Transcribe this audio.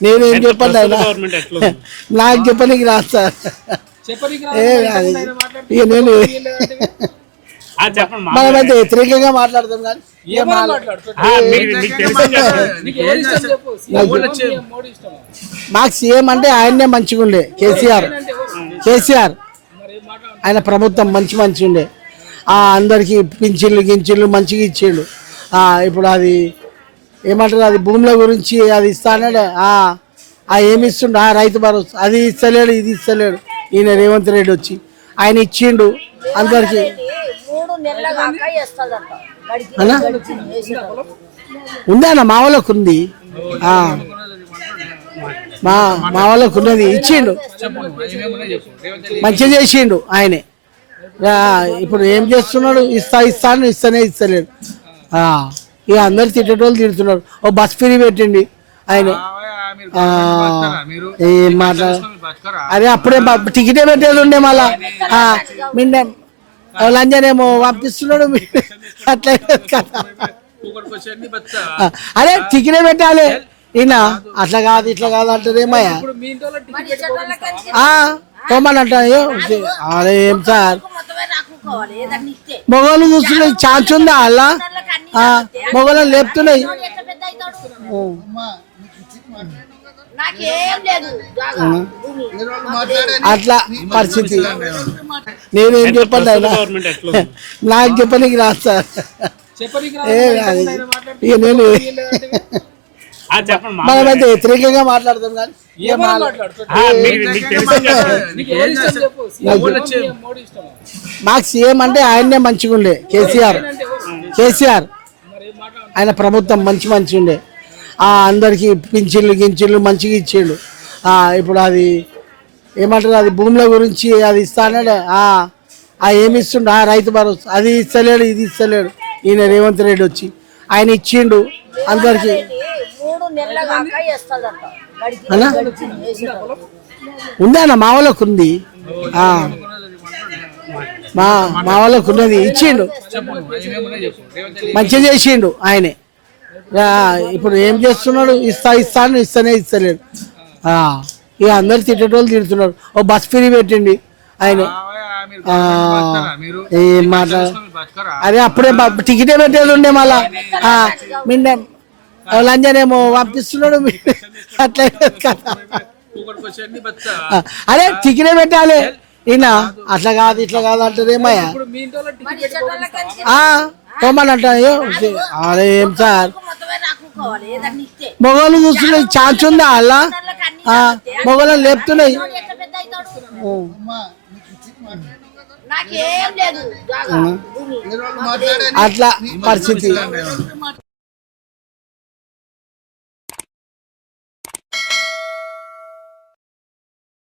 నేనేం చెప్పండి ఆయన? నాకు చెప్పనీకి రాదు సార్. ఏ అది ఇక నేను ఆ, చెప్పండి మా- మనమైతే వ్యతిరేకంగా మాట్లాడతాం కానీ మీకు సీఎం అంటే ఆయన్నే మంచిగా ఉండే కేసీఆర్. కేసీఆర్. ఏం ఆయన ప్రభుత్వం మంచి మంచి ఉండే. ఆ, అందరికీ పింఛన్లు గించిళ్ళు మంచిగా ఇచ్చిండు. ఆ, ఇప్పుడు అది ఏమంటారు అది భూముల గురించి అది ఇస్తానడు ఆ ఏమి ఇస్తుండు? ఆ రైతు భరోసా. అది ఇస్తలేడు ఇది ఇస్తలేడు. ఈయన రేవంత్ రెడ్డి వచ్చి ఆయన ఇచ్చిండు అందరికీ. మూడు నెలల కాక వేస్తుందంట గడికి అన్నా? గడిచింది వేసేటప్పుడు. ఉంది అన్న? మా వాళ్ళకు ఉంది. మా మా వాళ్ళకు ఉన్నది. ఇచ్చిండు. మంచిగా చేసిండు ఆయనే. ఇప్పుడు ఏం చేస్తున్నాడు? ఇస్తా ఇస్తాను ఇస్తానే ఇస్తలేడు. ఆ, ఇక అందరు తిట్టేటోళ్ళు తిడుతున్నాడు ఓ బస్ ఫ్రీ పెట్టిండి. ఆయన. ఏం మాట్లా అదే అప్పుడే టికెటే పెట్టేది ఉండే మళ్ళా. ఆ, నిన్న లంజనేమో పంపిస్తున్నాడు మీ- అట్లా కదా. అరే టికెటే పెట్టాలి. ఈయన అట్లా కాదు ఇట్లా కాదు అంటారేమయ్యా ఇప్పుడు మీ ఇంట్లో టికెట్ మరి చెడ్డోళ్ళకి ఆ, పోమని అంటా అరే ఏం సార్? మొగలు చూస్తుండే ఛాన్స్ ఉందా అలా? నెలలకు అన్ని మొగలు లేపుతున్నాయి అట్లా పరిస్థితి. నేనేం చెప్పండి ఆయన? నాకు చెప్పనీకి ఏ అది ఇక నేను ఆ, చెప్పండి మా- మనమైతే వ్యతిరేకంగా మాట్లాడతాం కానీ మీకు సీఎం అంటే ఆయన్నే మంచిగా ఉండే కేసీఆర్ కేసీఆర్. ఆయన ప్రభుత్వం మంచి మంచి ఉండే. ఆ, అందరికీ పింఛన్లు గించిళ్ళు మంచిగా ఇచ్చిండు. ఇప్పుడు అది ఏమంటారు అది భూముల గురించి అది ఆ ఏమి ఇస్తుండు? ఆ రైతు భరోసా. అది ఇస్తలేడు ఇది ఇస్తలేడు. ఈయన రేవంత్ రెడ్డి వచ్చి ఆయన ఇచ్చిండు అందరికీ. ఉంది మా వాళ్ళకు ఉంది. మా మా వాళ్ళకు ఉన్నది ఇచ్చిండు. మంచిగా చేసిండు ఆయనే. ఇప్పుడు ఏం చేస్తున్నాడు? ఇస్తా ఇస్తాను ఇస్తానే ఇస్తలేడు. ఇక అందరు తిట్టేటోళ్ళు తిడుతున్నాడు ఓ బస్ ఫ్రీ పెట్టిండి ఆయన. ఏం మాట్లా అదే అప్పుడే టికెటే పెట్టేది ఉండే మళ్ళా. నిన్న లంజనేమో పంపిస్తున్నాడు అట్లా కదా. అరే టికెటే పెట్టాలి. ఈయన? అట్లా కాదు ఇట్లా కాదు చెడ్డోళ్ళకి ఆ, పోమని అంటా అరే ఏం సార్? మొగలు చూస్తుండే ఛాన్స్ ఉందా అలా? మొగలు లేపుతున్నాయి. అట్లా పరిస్థితి.